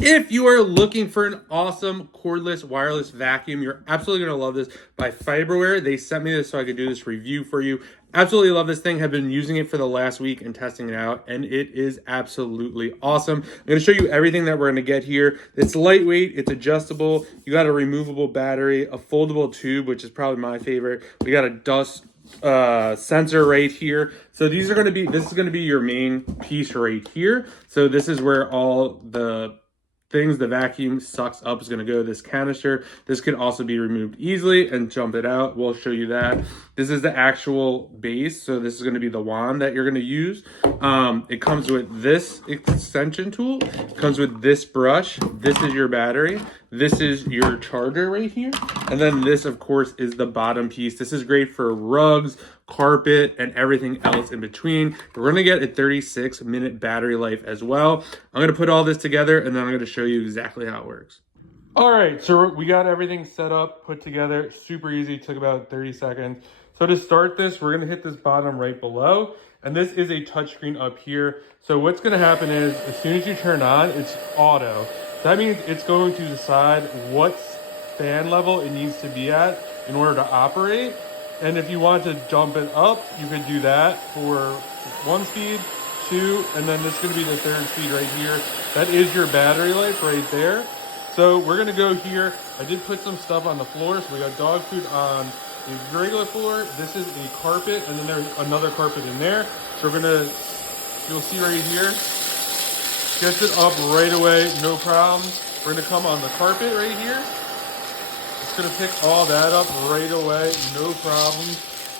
If you are looking for an awesome cordless wireless vacuum, you're absolutely going to love this by Farberware. They sent me this so I could do this review for you. Absolutely love this thing. Have been using it for the last week and testing it out, and it is absolutely awesome. I'm going to show you everything that we're going to get here. It's lightweight, it's adjustable. You got a removable battery, a foldable tube, which is probably my favorite. We got a dust sensor right here. So these are going to be, this is going to be your main piece right here. So this is where all the things the vacuum sucks up is going to go. This canister, this can also be removed easily and jump it out. We'll show you that. This is the actual base, so this is going to be the wand that you're going to use. It comes with this extension tool, it comes with this brush, this is your battery, this is your charger right here, and then this of course is the bottom piece. This is great for rugs, carpet, and everything else in between. We're going to get a 36-minute battery life as well. I'm going to put all this together and then I'm going to show you exactly how it works. All right, so we got everything set up, put together, super easy, took about 30 seconds. So to start this, we're gonna hit this bottom right below, and this is a touchscreen up here. So what's gonna happen is, as soon as you turn on, it's auto. That means it's going to decide what fan level it needs to be at in order to operate. And if you want to jump it up, you could do that for 1 speed, 2, and then this is gonna be the 3rd speed right here. That is your battery life right there. So we're gonna go here. I did put some stuff on the floor. So we got dog food on the regular floor. This is a carpet, and then there's another carpet in there. So we're gonna, you'll see right here, gets it up right away, no problem. We're gonna come on the carpet right here. It's gonna pick all that up right away, no problem.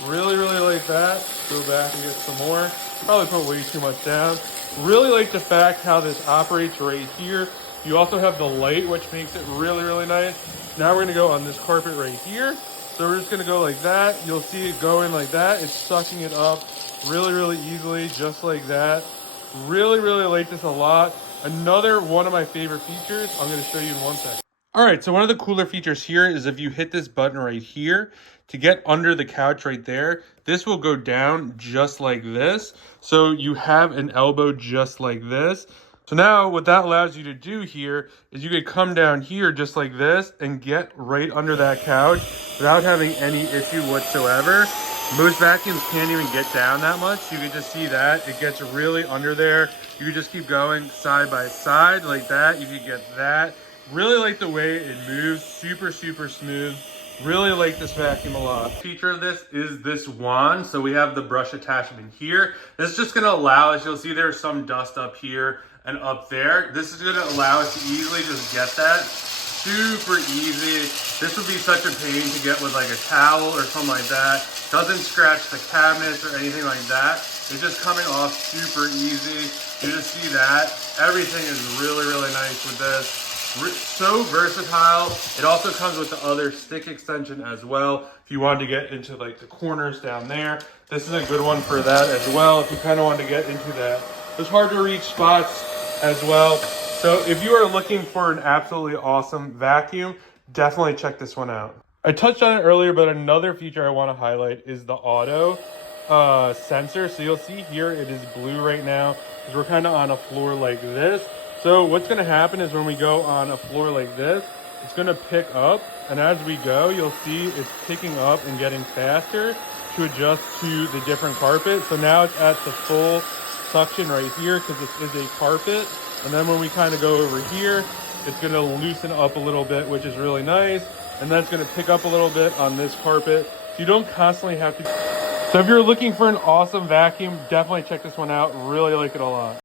Really, really like that. Go back and get some more. Probably put way too much down. Really like the fact how this operates right here. You also have the light, which makes it really, really nice. Now we're gonna go on this carpet right here. So we're just gonna go like that. You'll see it going like that. It's sucking it up really, really easily, just like that. Really, really like this a lot. Another one of my favorite features, I'm gonna show you in 1 second. All right, so one of the cooler features here is if you hit this button right here, to get under the couch right there, this will go down just like this. So you have an elbow just like this. So now what that allows you to do here is you could come down here just like this and get right under that couch without having any issue whatsoever. Most vacuums can't even get down that much. You can just see that it gets really under there. You can just keep going side by side like that. You can get that. Really like the way it moves, super, super smooth. Really like this vacuum a lot. Feature of this is this wand. So we have the brush attachment here. This is just gonna allow us, you'll see there's some dust up here and up there. This is gonna allow us to easily just get that. Super easy. This would be such a pain to get with like a towel or something like that. Doesn't scratch the cabinets or anything like that. It's just coming off super easy. You just see that. Everything is really, really nice with this. So versatile. It also comes with the other stick extension as well. If you wanted to get into like the corners down there, this is a good one for that as well. If you kind of want to get into that, those hard to reach spots as well. So if you are looking for an absolutely awesome vacuum, definitely check this one out. I touched on it earlier, but another feature I want to highlight is the auto sensor. So you'll see here it is blue right now because we're kind of on a floor like this. So what's going to happen is when we go on a floor like this, it's going to pick up, and as we go, you'll see it's picking up and getting faster to adjust to the different carpet. So now it's at the full suction right here because this is a carpet. And then when we kind of go over here, it's going to loosen up a little bit, which is really nice. And that's going to pick up a little bit on this carpet. So you don't constantly have to. So if you're looking for an awesome vacuum, definitely check this one out. Really like it a lot.